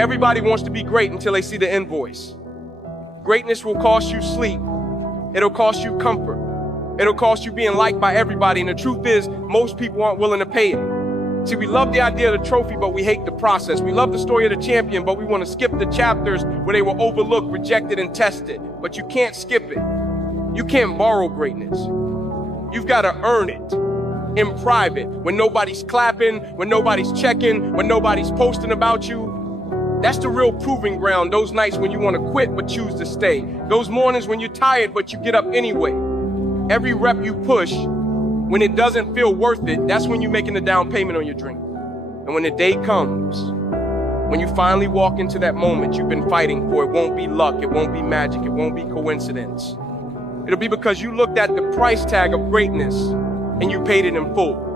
Everybody wants to be great until they see the invoice. Greatness will cost you sleep. It'll cost you comfort. It'll cost you being liked by everybody. And the truth is, most people aren't willing to pay it. See, we love the idea of the trophy, but we hate the process. We love the story of the champion, but we want to skip the chapters where they were overlooked, rejected, and tested. But you can't skip it. You can't borrow greatness. You've got to earn it in private, when nobody's clapping, when nobody's checking, when nobody's posting about you. That's the real proving ground. Those nights when you want to quit but choose to stay. Those mornings when you're tired but you get up anyway. Every rep you push, when it doesn't feel worth it, that's when you're making the down payment on your dream. And when the day comes, when you finally walk into that moment you've been fighting for, it won't be luck, it won't be magic, it won't be coincidence. It'll be because you looked at the price tag of greatness and you paid it in full.